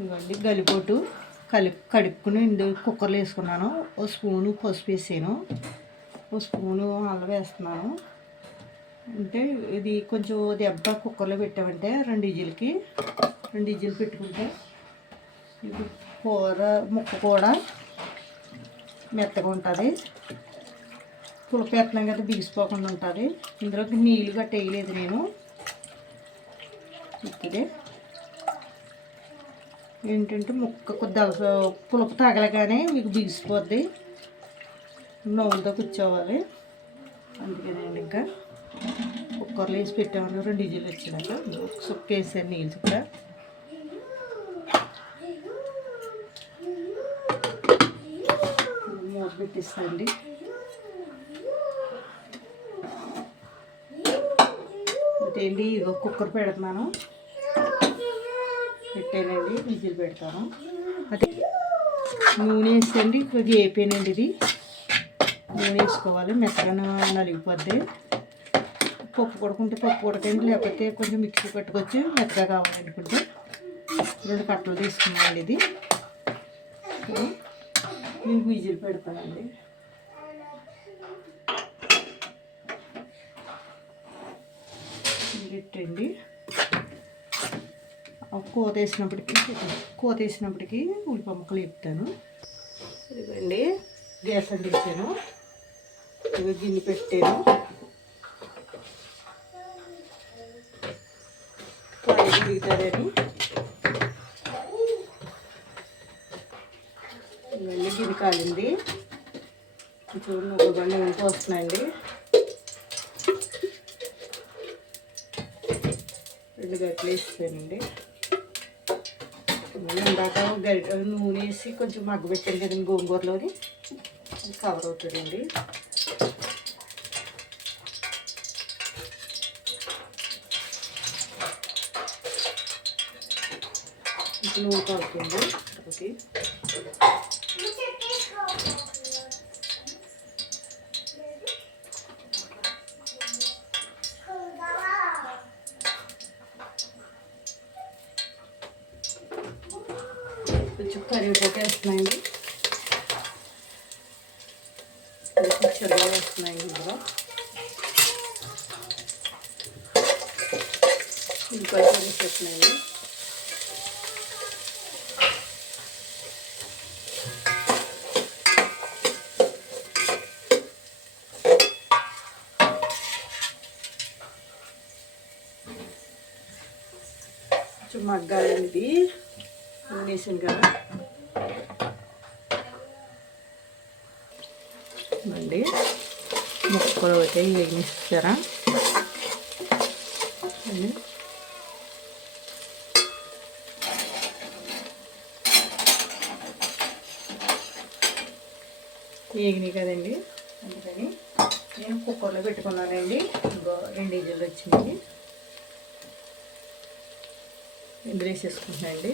ఇవ్వండి గలిపోటు కడుక్కుని కుక్కర్లో వేసుకున్నాను. ఓ స్పూను పసుపు వేసాను, ఓ స్పూను అల్లం వేస్తున్నాను. అంటే ఇది కొంచెం దెబ్బ కుక్కర్లో పెట్టామంటే 2 విజిల్ పెట్టుకుంటే ఇది ముక్క కూడా మెత్తగా ఉంటుంది. పులుపు వేస్తున్నాం కదా, బిగిసిపోకుండా ఉంటుంది. ఇందులోకి నీళ్ళు గట్ట వేయలేదు నేను. ఇదే ఏంటంటే ముక్క కొద్దిగా పులుపు తగలగానే మీకు బిగిసిపోద్ది, నవ్వులతో కూర్చోవాలి. అందుకేనండి ఇంకా కుక్కర్లో వేసి పెట్టామని 2 విజిల్ వచ్చినాక సుక్క వేసాను, నీళ్ళు సుక్క. మూత పెట్టిస్తానండి. ఏంటి ఇగో కుక్కర్ పెడుతున్నాను, పెట్టానండి. విజిల్ పెడతాను. అదే నూనె వేసండి. ఇప్పుడు వేపానండి. ఇది నూనె వేసుకోవాలి, మెత్తగా నలిగిపోద్ది. పప్పు కొడుకుంటే పప్పు కొడకండి, లేకపోతే కొంచెం మిక్సీ పట్టుకొచ్చి మెత్తగా కావాలనుకుంటే 2 కట్టలు తీసుకున్నానండి. ఇది నేను విజిల్ పెడతానండి. పెట్టండి. కూత వేసినప్పటికీ ఉల్లిపాయ ముక్కలు వేపుతాను. ఇదిగోండి గ్యాస్ అందించాను, ఇవి గిన్నె పెట్టాను. కాయ తిరుగుతుందని ఇవన్నీ గిన్నె కాలింది. చూడండి, ఒక బండి ఉంటూ వస్తున్నాయండి. 2 గంటలు వేస్తానండి. ఇందాక నూనె వేసి కొంచెం మగ్గబెట్టాను కదండి గోంగూరలోని, కవర్ అవుతుందండి. నూనె అవుతుంది. ఓకే, కొంచెం కరివేపాకు వేస్తున్నాయండి, చెరగా వేస్తున్నాయండి. ఇందులో ఇంకా వేస్తున్నాయండి. కొంచెం మగ్గాలండి, నూనె వేసాను కదా అండి. ముక్కలు అయితే వేగిస్తారా వేగినాయి కదండి. అందుకని నేను కుక్కర్లో పెట్టుకున్నానండి. ఇంకో 2 విజిల్లు వచ్చినాయి. ఇందులో వేసేసుకుంటున్నానండి.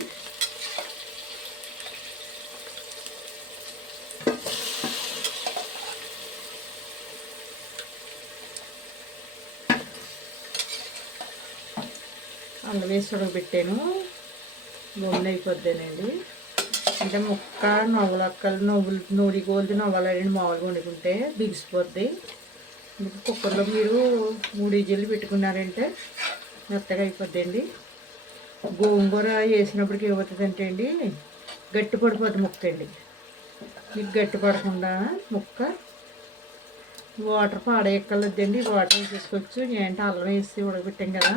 అల్లం వేసి ఉడకబెట్టాను, బొమ్మలు అయిపోద్దానండి. అంటే ముక్క నూరి గోల్ది నవ్వాలండి. మామూలుగా వండుకుంటే బిగిసిపోద్ది. కుక్కర్లో మీరు 3 విజిల్లు పెట్టుకున్నారంటే మెత్తగా అయిపోద్దండి. గోంగూర వేసినప్పటికి ఏమవుతుందంటే అండి, గట్టి పడిపోద్ది ముక్క అండి. మీకు గట్టి పడకుండా ముక్క వాటర్ పాడేయక్కర్లేదండి. వాటర్ వేసేసుకోవచ్చు. ఏంటంటే అల్లం వేసి ఉడకబెట్టాం కదా,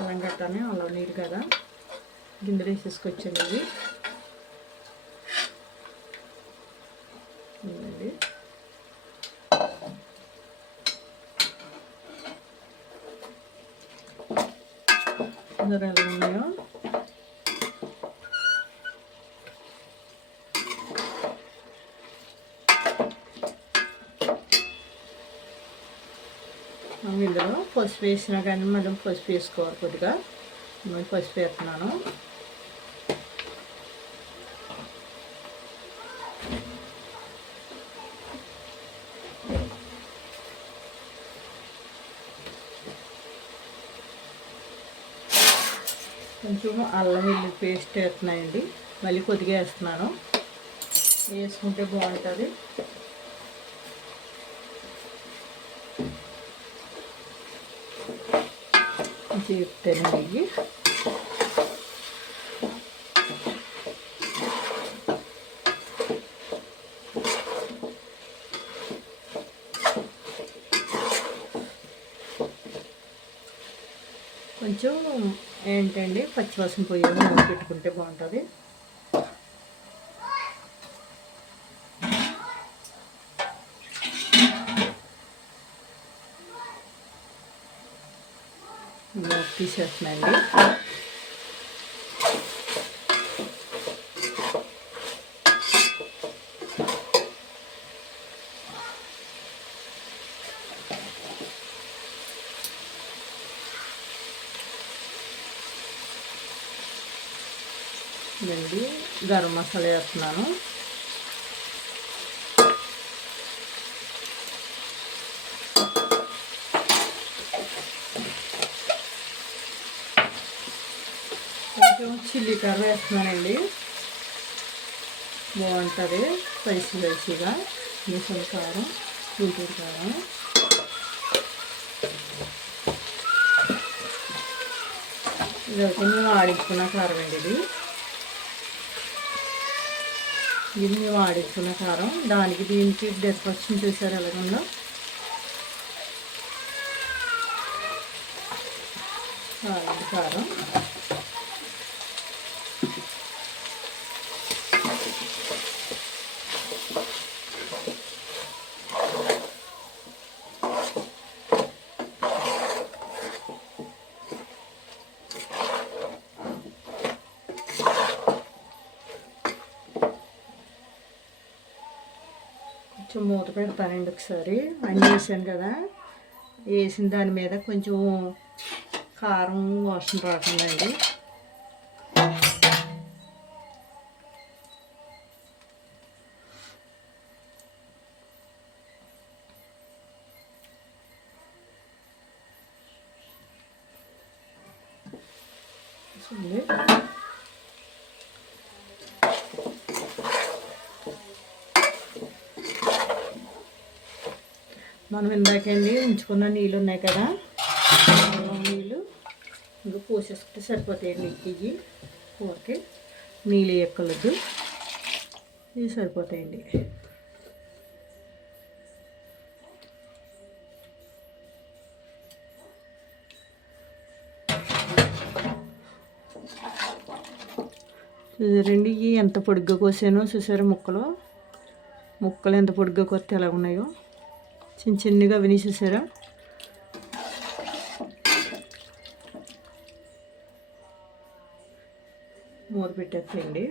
అల్లం గట్టానే అల్లం నీరు కదా, గింజలు వేసేసుకోవచ్చండి. ఇవి ఎలా ఉన్నాయో ఇందులో పసుపు వేసినా కానీ మళ్ళీ పసుపు వేసుకోవాలి. కొద్దిగా పసుపు వేస్తున్నాను. కొంచెం అల్లం వెల్లుల్లి పేస్ట్ వేస్తున్నాయండి. మళ్ళీ కొద్దిగా వేస్తున్నాను, వేసుకుంటే బాగుంటుంది. చెప్తానండి. కొంచెం ఏంటండి పచ్చివాసన పొయ్యి పెట్టుకుంటే బాగుంటుంది. తీసేస్తున్నాయండి. ఇదండి గరం మసాలా వేస్తున్నాను. కొంచెం చిల్లీ కర్ర వేస్తున్నానండి, బాగుంటుంది స్పైసీగా. మిషన్ కారం, గుంటూరు కారం, ఇదైతే మేము ఆడించుకున్న కారం అండి. ఇది మేము ఆడించుకున్న కారం. దానికి దీనికి డిఫరెన్స్ చూసారు ఎలాగుందో. కారం కొంచెం మూత పెడతానండి ఒకసారి. అన్నీ వేసాను కదా, వేసిన దాని మీద కొంచెం కారం వాసన రాకుందండి. మనం ఇందాకండి ఉంచుకున్న నీళ్ళు ఉన్నాయి కదా, నీళ్ళు ఇంకా పోసేసుకుంటే సరిపోతాయండి. ఇవి కూరకి నీళ్ళు ఎక్కలేదు, ఇవి సరిపోతాయండి. చూసారండి ఇవి ఎంత పొడుగ్గా కోసానో, చూసారా ముక్కలు ఎంత పొడుగ్గా కొత్త ఎలా ఉన్నాయో, చిన్నగా విని చూసారా. మూత పెట్టేస్తాయండి.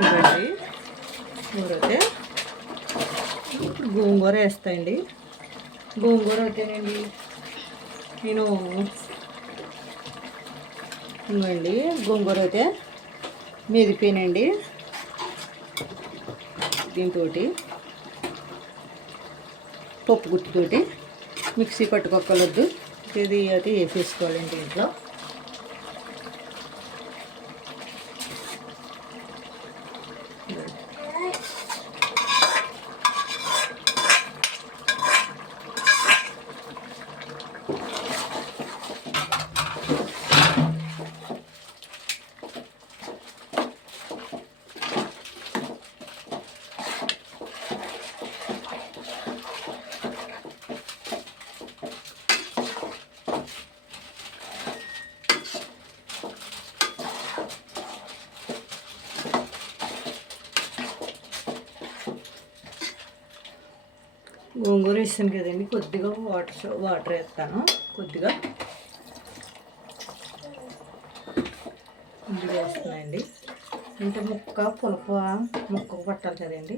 ఇవ్వండి కూర అయితే. ఇప్పుడు గోంగూర వేస్తాయండి. గోంగూర అయితేనండి నేను ఇవ్వండి గోంగూర అయితే మెదిపోయినండి. దీంతో పప్పు గుత్తితోటి మిక్సీ పట్టుకోగలద్దు. ఇది అయితే వేసేసుకోవాలండి దీంట్లో. గోంగూర వేసాను కదండి, కొద్దిగా వాటర్ వేస్తాను. కొద్దిగా వేస్తున్నాయండి, అంటే ముక్క పట్టాలి కదండి,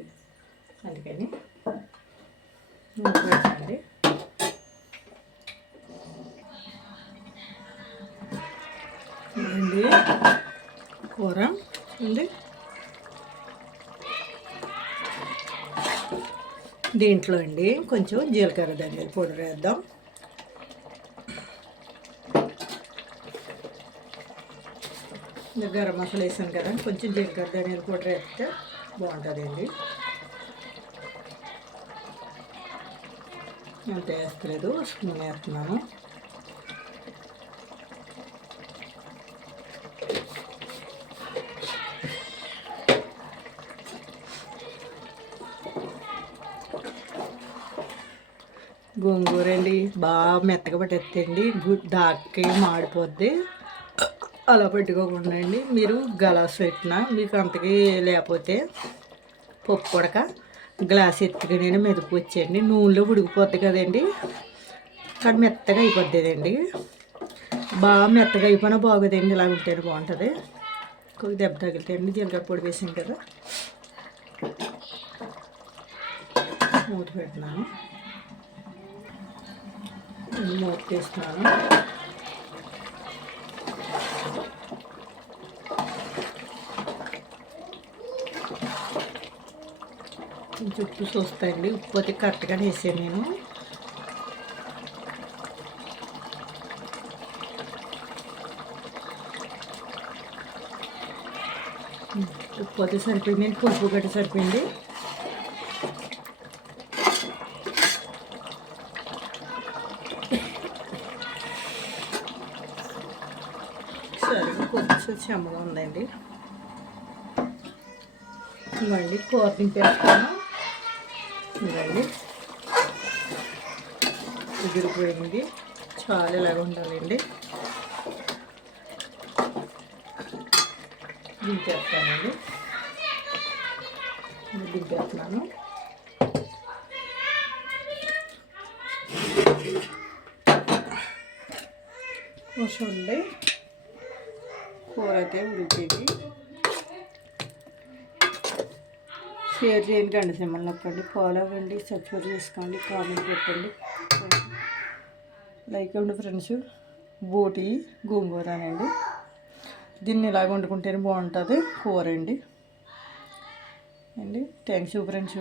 అందుకని వేసండి. అండి కూర ఉంది. దీంట్లో అండి కొంచెం జీలకర్ర ధనియాల పౌడర్ వేద్దాం. గరం మసాలా వేసాను కదా, కొంచెం జీలకర్ర ధనియాల పౌడర్ వేస్తే బాగుంటుందండి. అంత వేస్తలేదు, స్పూన్ వేస్తున్నాను. గోంగూర అండి బాగా మెత్తగా పట్టేస్తండి, దాక్కి మాడిపోద్ది. అలా పెట్టుకోకుండా అండి మీరు గలాస్ పెట్టినా మీకు అంతకి లేకపోతే పప్పు కొడక గ్లాస్ ఎత్తుకునే మెదుపు వచ్చేయండి. నూనెలో ఉడికిపోద్ది కదండి, కానీ మెత్తగా అయిపోద్ది. బాగా మెత్తగా అయిపోయినా బాగోదండి, ఇలా ఉంటేనే బాగుంటుంది. కొద్దిగా దెబ్బ తగులుతాయండి, జీలకర్ర పొడి వేసాం కదా. మూత పెడుతున్నాను, మూత తీస్తున్నాను. కొంచెం ఉప్పు చూస్తాయండి, ఉప్పు అయితే కరెక్ట్గానే వేసాను నేను. ఉప్పు అయితే సరిపోయింది, పులుపు గట్టి సరిపోయింది. సరే కొంచెం చెమ్మగా ఉందండి. ఇవ్వండి కూర దింపేస్తాను. ఇవ్వండి ఎగిరిపోయింది, చాలా ఇలాగ ఉండాలండి. దింపేస్తానండి, దింపేస్తున్నాను. చూడండి కూర అయితే ఉడికింది. షేర్ చేయండి, గంట సింబల్ నొక్కండి, ఫాలో అవ్వండి, సబ్స్క్రైబ్ చేసుకోండి, కామెంట్ పెట్టండి, లైక్ అవ్వండి ఫ్రెండ్స్. బోటి గోంగూర అండి, దీన్ని ఇలాగ వండుకుంటేనే బాగుంటుంది కూర అండి. Thanks friends.